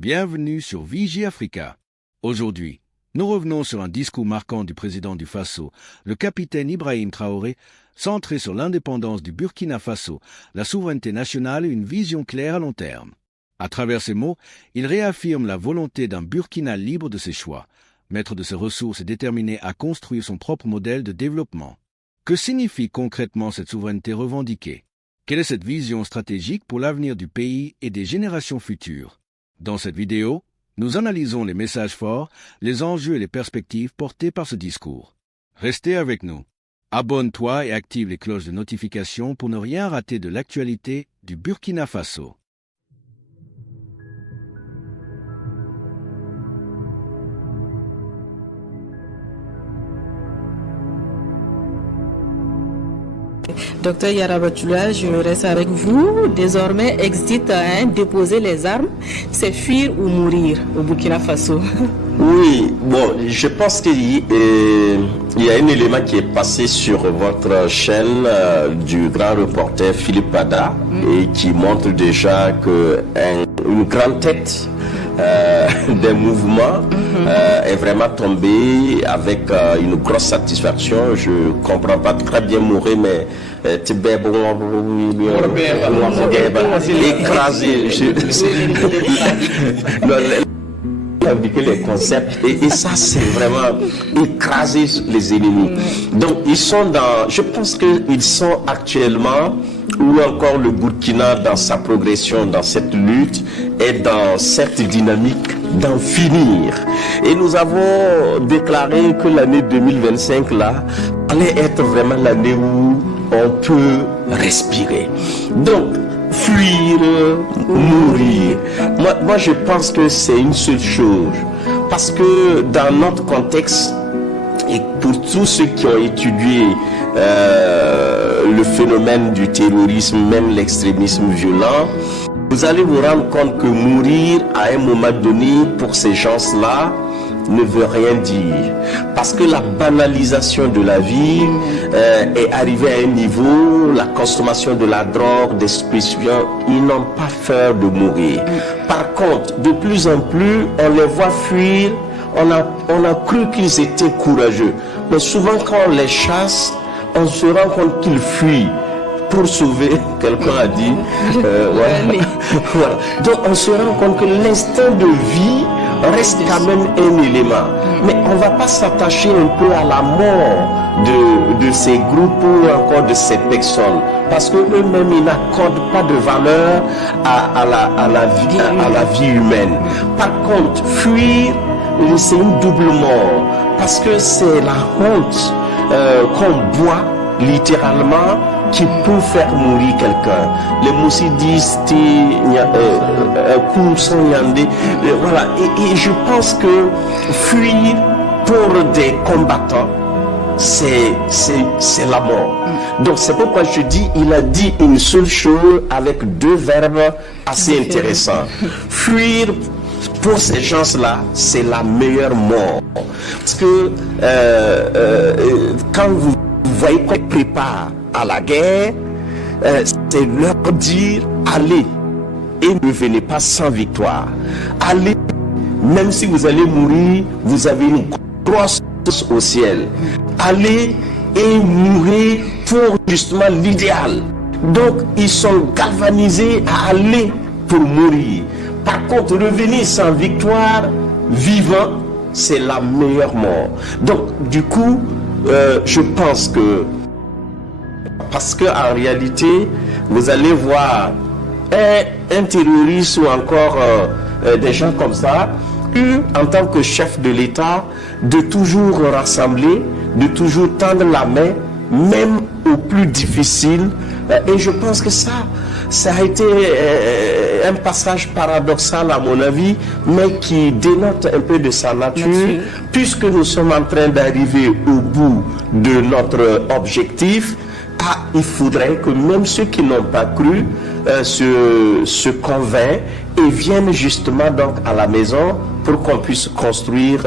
Bienvenue sur Vigie Africa. Aujourd'hui, nous revenons sur un discours marquant du président du Faso, le capitaine Ibrahim Traoré, centré sur l'indépendance du Burkina Faso, la souveraineté nationale et une vision claire à long terme. À travers ces mots, il réaffirme la volonté d'un Burkina libre de ses choix, maître de ses ressources et déterminé à construire son propre modèle de développement. Que signifie concrètement cette souveraineté revendiquée? Quelle est cette vision stratégique pour l'avenir du pays et des générations futures? Dans cette vidéo, nous analysons les messages forts, les enjeux et les perspectives portés par ce discours. Restez avec nous. Abonne-toi et active les cloches de notification pour ne rien rater de l'actualité du Burkina Faso. Docteur Yarabatula, je reste avec vous. Désormais, exit déposer les armes, c'est fuir ou mourir au Burkina Faso. Oui, bon, je pense qu'il y a un élément qui est passé sur votre chaîne du grand reporter Philippe Bada et qui montre déjà qu'une grande tête des mouvements est vraiment tombée avec une grosse satisfaction. Je ne comprends pas très bien mourir, mais écrasé. Les concepts et ça c'est vraiment écraser les ennemis. Donc ils sont je pense qu'ils sont actuellement, ou encore le Burkina dans sa progression, dans cette lutte et dans cette dynamique d'en finir. Et nous avons déclaré que l'année 2025 là allait être vraiment l'année où on peut respirer. Donc fuir, mourir. Moi, je pense que c'est une seule chose. Parce que dans notre contexte, et pour tous ceux qui ont étudié le phénomène du terrorisme, même l'extrémisme violent, vous allez vous rendre compte que mourir à un moment donné pour ces gens-là ne veut rien dire. Parce que la banalisation de la vie est arrivée à un niveau, la consommation de la drogue, des stupéfiants, ils n'ont pas peur de mourir. Par contre, de plus en plus, on les voit fuir, on a cru qu'ils étaient courageux. Mais souvent quand on les chasse, on se rend compte qu'ils fuient pour sauver, quelqu'un a dit. Voilà. Donc on se rend compte que l'instinct de vie reste quand même un élément. Mais on ne va pas s'attacher un peu à la mort de ces groupes ou encore de ces personnes. Parce qu'eux-mêmes, ils n'accordent pas de valeur à la vie humaine. Par contre, fuir, c'est une double mort. Parce que c'est la honte qu'on boit littéralement qui peut faire mourir quelqu'un. Les moussis disent voilà. Et je pense que fuir pour des combattants, c'est la mort. Donc c'est pourquoi je dis, il a dit une seule chose avec deux verbes assez intéressants. Fuir pour ces gens-là, c'est la meilleure mort. Parce que quand vous voyez qu'on prépare à la guerre, c'est leur dire allez et ne venez pas sans victoire. Allez, même si vous allez mourir, vous avez une grosse au ciel. Allez et mourir pour justement l'idéal. Donc ils sont galvanisés à aller pour mourir. Par contre, revenir sans victoire, vivant, c'est la meilleure mort. Donc du coup, je pense que parce qu'en réalité, vous allez voir un terroriste ou encore des gens comme ça, en tant que chef de l'État, de toujours rassembler, de toujours tendre la main, même au plus difficile. Et je pense que ça a été un passage paradoxal à mon avis, mais qui dénote un peu de sa nature, puisque nous sommes en train d'arriver au bout de notre objectif. Il faudrait que même ceux qui n'ont pas cru se convainquent et viennent justement donc à la maison pour qu'on puisse construire